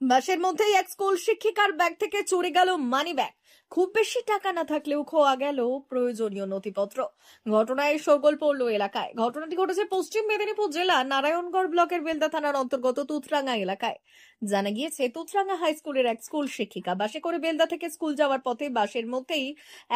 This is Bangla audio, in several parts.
বাসের মধ্যেই এক স্কুল শিক্ষিকার ব্যাগ থেকে চুরি গেল মানি ব্যাগ। খুব বেশি টাকা না থাকলেও খোয়া গেল প্রয়োজনীয় নথিপত্র। ঘটনায় শোরগোল পড়ল এলাকায়। ঘটনাটি ঘটেছে পশ্চিম মেদিনীপুর জেলা নারায়ণগড় ব্লকের বেলদা থানার অন্তর্গত তুতরাঙ্গা এলাকায়। জানা গিয়েছে, তুতরাঙ্গা হাই স্কুলের এক স্কুল শিক্ষিকা বাসে করে বেলদা থেকে স্কুল যাওয়ার পথে বাসের মধ্যেই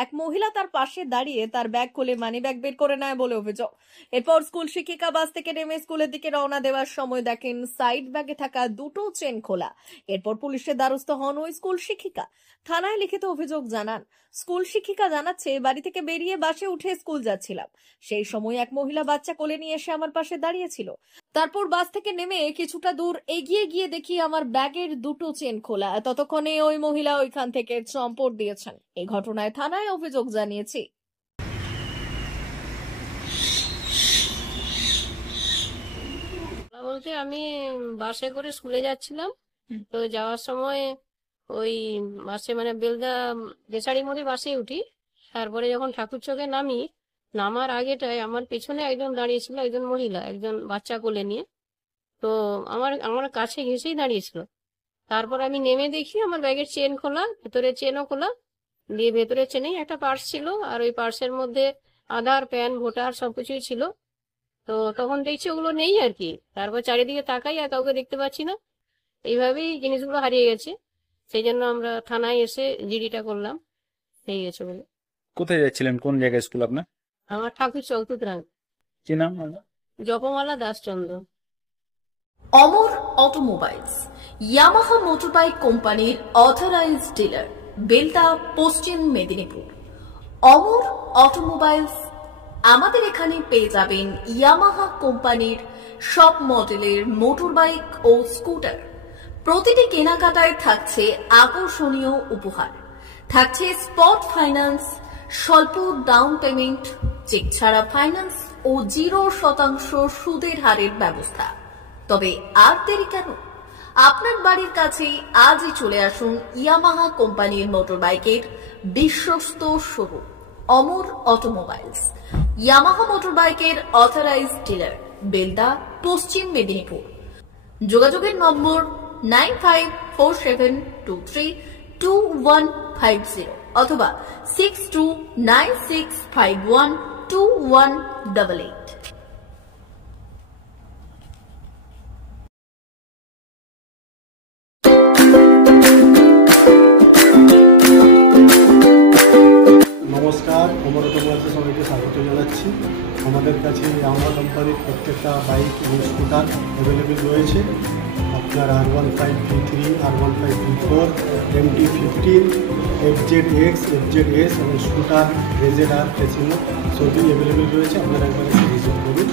এক মহিলা তার পাশে দাঁড়িয়ে তার ব্যাগ খুলে মানি ব্যাগ বের করে নেয় বলে অভিযোগ। এরপর স্কুল শিক্ষিকা বাস থেকে নেমে স্কুলের দিকে রওনা দেওয়ার সময় দেখেন সাইড ব্যাগে থাকা দুটো চেন খোলা। এরপর পুলিশের দ্বারস্থ হন ওই স্কুল শিক্ষিকা। থানায় লিখিত অভিযোগ জানান। স্কুল শিক্ষিকা জানাচ্ছে, বাড়ি থেকে বেরিয়ে বাসে উঠে স্কুল যাচ্ছিলাম। সেই সময় এক মহিলা বাচ্চা কোলে নিয়ে এসে আমার পাশে দাঁড়িয়েছিল। তারপর বাস থেকে নেমে কিছুটা দূর এগিয়ে গিয়ে দেখি আমার ব্যাগের দুটো চেন খোলা। ততক্ষণে ওই মহিলা ওইখান থেকে চম্পট দিয়েছেন। এই ঘটনায় থানায় অভিযোগ জানিয়েছি। বলতে আমি বাসে করে স্কুলে যাচ্ছিলাম। তো যাওয়ার সময় ওই বাসে বেলদা দেশাড়ির মধ্যে বাসে উঠি। তারপরে যখন ঠাকুরচকে নামার আগেটায় আমার পেছনে একজন দাঁড়িয়েছিল, একজন মহিলা, একজন বাচ্চা কোলে নিয়ে। তো আমার কাছে ঘেঁষেই দাঁড়িয়েছিল। তারপর আমি নেমে দেখি আমার ব্যাগের চেন খোলা, ভেতরে চেনও খোলা। দিয়ে ভেতরের চেনেই একটা পার্স ছিল, আর ওই পার্সের মধ্যে আধার, প্যান, ভোটার সবকিছুই ছিল। তো তখন দেখছি ওগুলো নেই আর কি। তারপর চারিদিকে তাকাই আর কাউকে দেখতে পাচ্ছি না। এইভাবেই জিনিসগুলো হারিয়ে গেছে। সেই জন্য আমরা থানায় এসে জিডিটা করলাম, হয়ে গেছে বলে। কোথায় যাচ্ছিলেন, কোন জায়গায় স্কুল আপনার? আমার ঠাকুর চক, তুতরাঙ্গা। কি নাম? জপমালা দাসচন্দ্র। অমর অটোমোবাইলস, ইয়ামাহা মোটরবাইক কোম্পানির অথরাইজড ডিলার, বেলদা, পশ্চিম মেদিনীপুর। অমর অটোমোবাইলস, আমাদের এখানে পেয়ে যাবেন ইয়ামাহা কোম্পানির সব মডেলের মোটরবাইক ও স্কুটার। প্রতিটি কেনাকাটায় থাকছে আকর্ষণীয় উপহার, থাকছে স্পট ফাইন্যান্স, স্বল্প ডাউন পেমেন্ট, চেক ছাড়া ফাইন্যান্স ও 0% সুদের হারের ব্যবস্থা। তবে আর দেরি কেন? আপনার বাড়ির কাছেই আজই চলে আসুন ইয়ামাহা কোম্পানির মোটরবাইকের বিশ্বস্ত শোরুম অমর অটোমোবাইলস, ইয়ামাহা মোটরবাইকের অথরাইজড ডিলার, বেলদা, পশ্চিম মেদিনীপুর। যোগাযোগের নম্বর 9547232150 অথবা 6296512188। নমস্কার, অমর অটোমোবাইলসে সবাইকে স্বাগত জানাচ্ছি। আমাদের কাছে ইয়ামাহা কোম্পানির প্রত্যেকটা বাইক এবং স্কুটার অ্যাভেলেবেল রয়েছে। আপনার R15V3, R15V4, MT15, FZX, FZS এবং স্কুটার RZR, ফেসিনো সবই অ্যাভেলেবেল রয়েছে। আপনারা একবার এসে ভিজিট করুন।